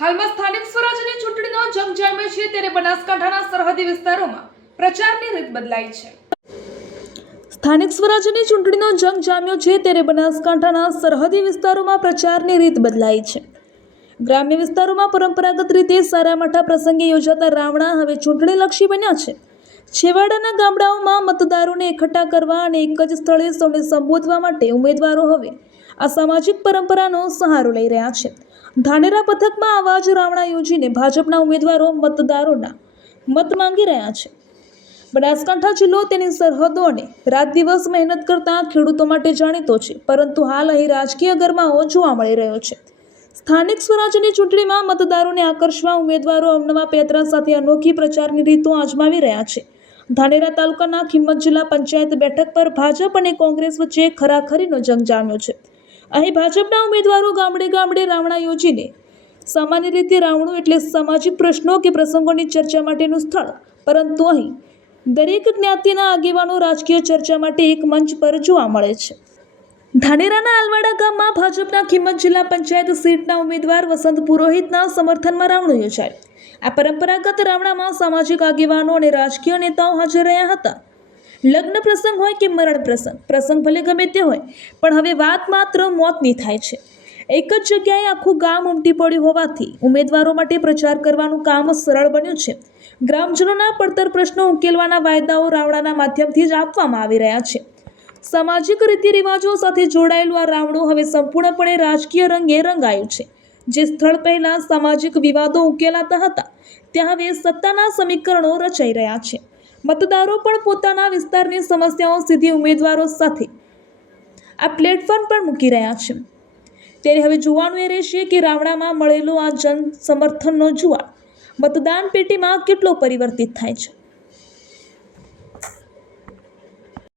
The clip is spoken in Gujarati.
હાલમાં સ્થાનિક સ્વરાજ્યની ચૂંટણીનો જંગ જામ્યો છે, ત્યારે બનાસકાંઠાના સરહદી વિસ્તારોમાં પ્રચારની રીત બદલાઈ છે. સ્થાનિક સ્વરાજ્યની ચૂંટણીનો જંગ જામ્યો છે, ત્યારે બનાસકાંઠાના સરહદી વિસ્તારોમાં પ્રચારની રીત બદલાઈ છે. ગ્રામ્ય વિસ્તારોમાં પરંપરાગત રીતે સારામઠા પ્રસંગે યોજાતા રાવણા હવે ચૂંટણીલક્ષી બન્યા છે. છેવાડાના ગામડાઓમાં મતદારોને એકઠા કરવા અને એક જ સ્થળે સૌને સંબોધવા માટે ઉમેદવારો હવે આ સામાજિક પરંપરાનો સહારો લઈ રહ્યા છે. ધાનેરા પથકમાં આવા જ રાવણા યોજીને ભાજપના ઉમેદવારો મતદારોના મત માંગી રહ્યા છે. બનાસકાંઠા જિલ્લો તેની સરહદો અને રાત દિવસ મહેનત કરતા ખેડૂતો માટે જાણીતો છે, પરંતુ હાલ અહીં રાજકીય ગરમાવો જોવા મળી રહ્યો છે. સ્થાનિક સ્વરાજ્યની ચૂંટણીમાં મતદારોને આકર્ષવા ઉમેદવારો અવનવા પેંતરા સાથે અનોખી પ્રચારની રીતો અજમાવી રહ્યા છે. ધાનેરા તાલુકાના કિંમત જિલ્લા પંચાયત બેઠક પર ભાજપ અને કોંગ્રેસ વચ્ચે ખરાખરીનો જંગ જામ્યો છે. અહીં ભાજપના ઉમેદવારો ગામડે ગામડે રાવણા યોજીને, સામાન્ય રીતે રાવણું એટલે સામાજિક પ્રશ્નો કે પ્રસંગોની ચર્ચા માટેનું સ્થળ, પરંતુ અહીં દરેક જ્ઞાતિના આગેવાનો રાજકીય ચર્ચા માટે એક મંચ પર જોવા મળે છે. ધાનેરાના આલવાડા ગામમાં ભાજપના કિંમત જિલ્લા પંચાયત સીટના ઉમેદવાર વસંત પુરોહિતના સમર્થનમાં રાવણું યોજાય. આ પરંપરાગત રાવણામાં સામાજિક આગેવાનો અને રાજકીય નેતાઓ હાજર રહ્યા હતા. લગ્ન પ્રસંગ હોય કે મરણ પ્રસંગ ભલે ગમે તે હોય, પણ હવે વાત માત્ર મોતની થાય છે. એક જ જગ્યાએ આખું ગામ ઉમટી પડ્યું હોવાથી ઉમેદવારો માટે પ્રચાર કરવાનું કામ સરળ બન્યું છે. ગ્રામજનોના પડતર પ્રશ્નો ઉકેલવાના વાયદાઓ રાવણાના માધ્યમથી જ આપવામાં આવી રહ્યા છે. સામાજિક રીતિ રિવાજો સાથે જોડાયેલું આ રાવણું હવે સંપૂર્ણપણે રાજકીય રંગે રંગાયું છે. જે સ્થળ પહેલા સામાજિક વિવાદો ઉકેલાતા હતા, ત્યાં હવે સત્તાના સમીકરણો રચાઈ રહ્યા છે. મતદારો પણ પોતાના વિસ્તારની સમસ્યાઓ સીધી ઉમેદવારો સાથે આ પ્લેટફોર્મ પર મૂકી રહ્યા છે. ત્યારે હવે જોવાનું એ રહેશે કે રાવણામાં મળેલો આ જન સમર્થનનો જુવાળ મતદાન પેટીમાં કેટલો પરિવર્તિત થાય છે.